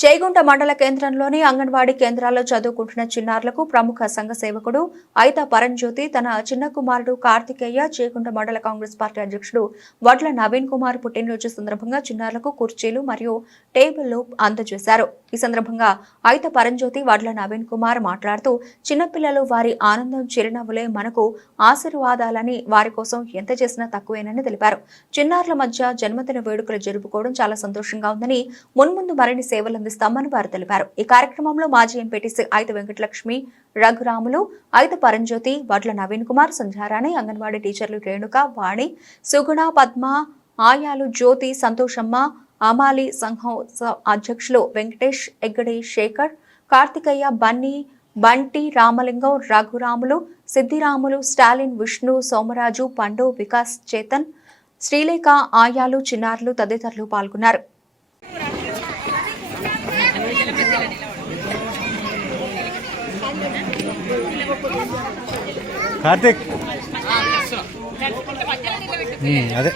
చేగుంట మండల కేంద్రంలోని అంగన్వాడీ కేంద్రాల్లో చదువుకుంటున్న చిన్నారులకు ప్రముఖ సంఘ సేవకుడు ఐతా పరంజ్యోతి తన చిన్న కుమారుడు కార్తికేయ చేగుంట మండల కాంగ్రెస్ పార్టీ అధ్యక్షుడు వడ్ల నవీన్ కుమార్ పుట్టినరోజు సందర్భంగా చిన్నారులకు కుర్చీలు మరియు టేబుళ్లు అందజేశారు. ఈ సందర్భంగా ఐతా పరంజ్యోతి వడ్ల నవీన్ కుమార్ మాట్లాడుతూ చిన్నపిల్లలు వారి ఆనందం చిరునవ్వులే మనకు ఆశీర్వాదాలని, వారి కోసం ఎంత చేసినా తక్కువేనని తెలిపారు. చిన్నారుల మధ్య జన్మదిన వేడుకలు జరుపుకోవడం చాలా సంతోషంగా ఉందని, మున్ముందు మరిన్ని సేవలు అందిస్తామని వారు తెలిపారు. ఈ కార్యక్రమంలో మాజీ ఎంపీటీసీ ఐత వెంకటలక్ష్మి, రఘురాములు, ఐత పరంజ్యోతి, వడ్ల నవీన్ కుమార్, సంధ్యారాణి, అంగన్వాడీ టీచర్లు రేణుక, వాణి, సుగుణ, పద్మ, ఆయాలు, జ్యోతి, సంతోషమ్మ, అమాలి సంఘం అధ్యక్షులు వెంకటేష్, ఎగ్గడి శేఖర్, కార్తికేయ, బన్నీ, బంటి, రామలింగం, రఘురాములు, సిద్ధిరాములు, స్టాలిన్, విష్ణు, సోమరాజు, పండు, వికాస్, చేతన్, శ్రీలేఖ, ఆయాలు, చిన్నారులు తదితరులు పాల్గొన్నారు. కార్తిక్ అదే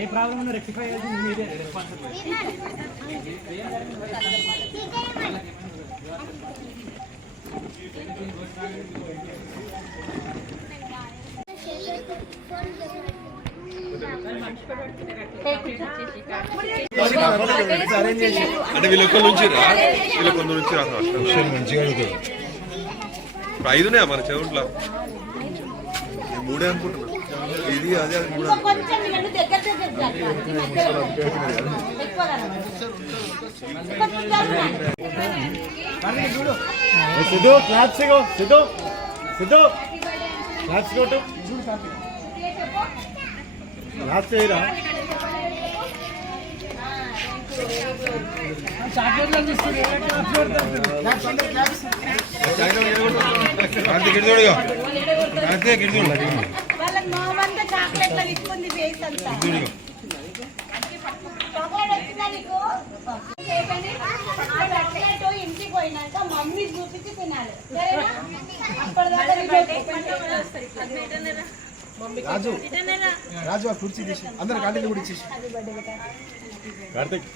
ఏ ప్రాబ్లం రెక్టిఫై మీదే అంటే వీళ్ళొక్కరి నుంచి కొందరు నుంచి మంచిగా అడుగుతారు. ఇప్పుడు ఐదునే మన చెవుట్లో మూడే అనుకుంటున్నా. ఇది అదే Siddhu class Siddhu Siddhu class class చేయరా ఇంటికి పోయినాక మమ్మీ చూపించి తినాలి. రాజు రాజు ఆ కుర్చీ తీసి అందరు కాంటీలు కూడా ఇచ్చేసి కార్తిక్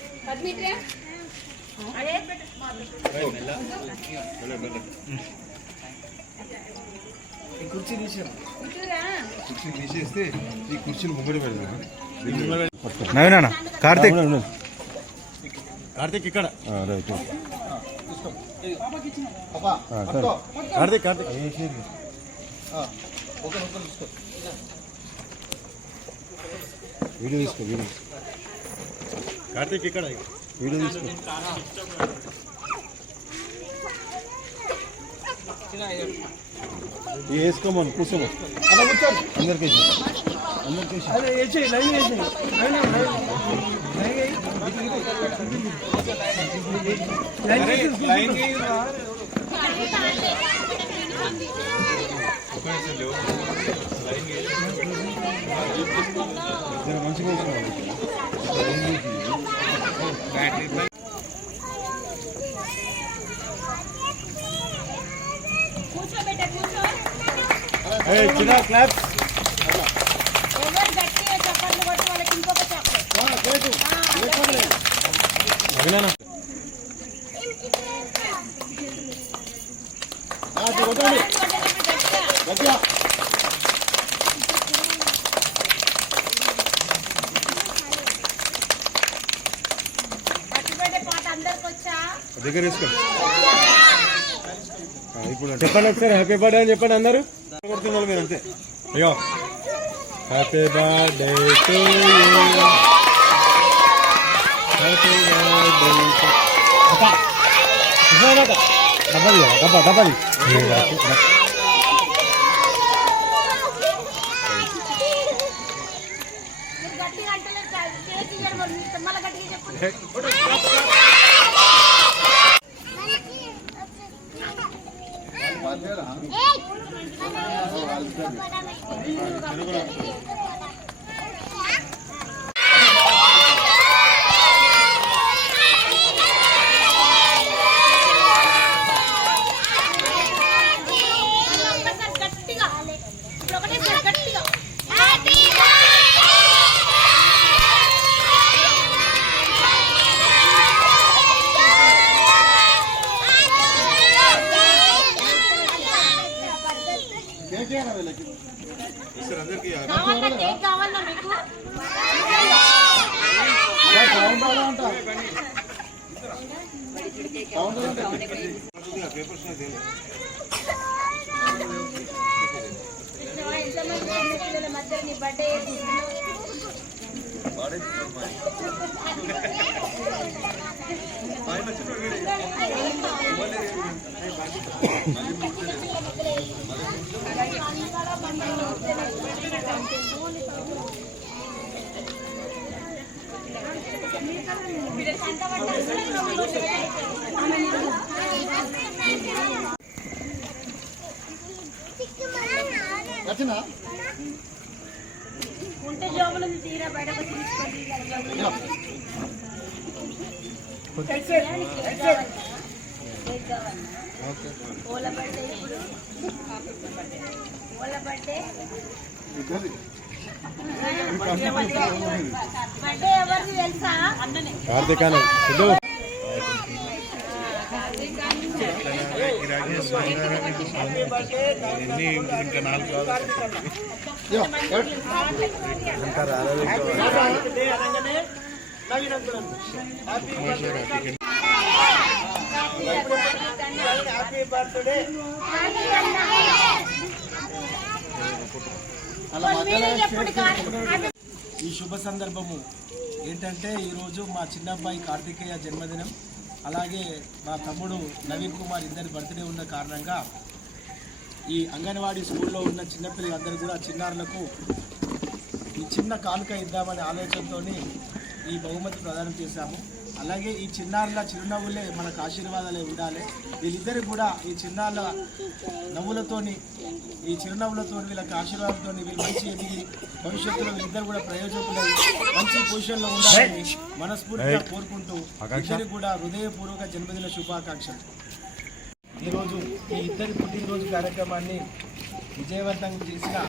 కుర్చీ తీసేస్తే ఈ కుర్చీలు ముంగడి పెడతాను. నవీనా కార్తిక్ కార్తిక్ ఇక్కడ కార్తిక్ కార్తిక్ వీడియో తీసుకో వీడియో కార్తిక్ ఇక్కడ వీడియో తీసుకో వేసుకోమని కూర్చోమని అలా కూర్చోండి. అందరికీ మంచిగా చిన్న క్లాప్స్ దగ్గర వేసుకో. ఇప్పుడు చెప్పండి ఒకసారి హ్యాపీ బర్త్డే అని చెప్పండి అందరూ కొడుతున్నారు మీరు అంతే. అయ్యో happy birthday to you, happy birthday డబ్బది డబ్బా డబ్బది ఒక్కసారి గట్టిగా ఇప్పుడు ఒకటేసారి గట్టిగా కావాలా కేక్ కావాలా మీకు ఎంతమంది పిల్లల మధ్య నీ బర్త్డే వచ్చినా ఉంటే జోబులు తీరా బయటకు తీసుకొని ఓల బర్త్డే ఇప్పుడు ఓల బర్త్డే బర్త్డే ఎవరిది తెలుసా అన్ననే కార్తీకానే సిద్ధు ఈ శుభ సందర్భము ఏంటంటే ఈరోజు మా చిన్నబ్బాయి కార్తికేయ జన్మదినం, అలాగే మా తమ్ముడు నవీన్ కుమార్ ఇద్దరి బర్త్డే ఉన్న కారణంగా ఈ అంగన్వాడీ స్కూల్లో ఉన్న చిన్నపిల్లలందరూ కూడా చిన్నారులకు ఈ చిన్న కానుక ఇద్దామనే ఆలోచనతో ఈ బహుమతి ప్రదానం చేశాము. అలాగే ఈ చిన్నారుల చిరునవ్వులే మనకు ఆశీర్వాదాలే ఉండాలి. వీళ్ళిద్దరు కూడా ఈ చిన్నారుల నవ్వులతోని ఈ చిరునవ్వులతో వీళ్ళకి ఆశీర్వాదంతో వీళ్ళు మంచి ఎదిగి భవిష్యత్తులో వీళ్ళిద్దరు కూడా ప్రయోజకులై మంచి పొజిషన్లో ఉండాలని మనస్ఫూర్తిగా కోరుకుంటూ ఇద్దరికి కూడా హృదయపూర్వక జన్మదిన శుభాకాంక్షలు. ఈరోజు ఈ ఇద్దరి పుట్టినరోజు కార్యక్రమాన్ని విజయవంతంగా చేసిన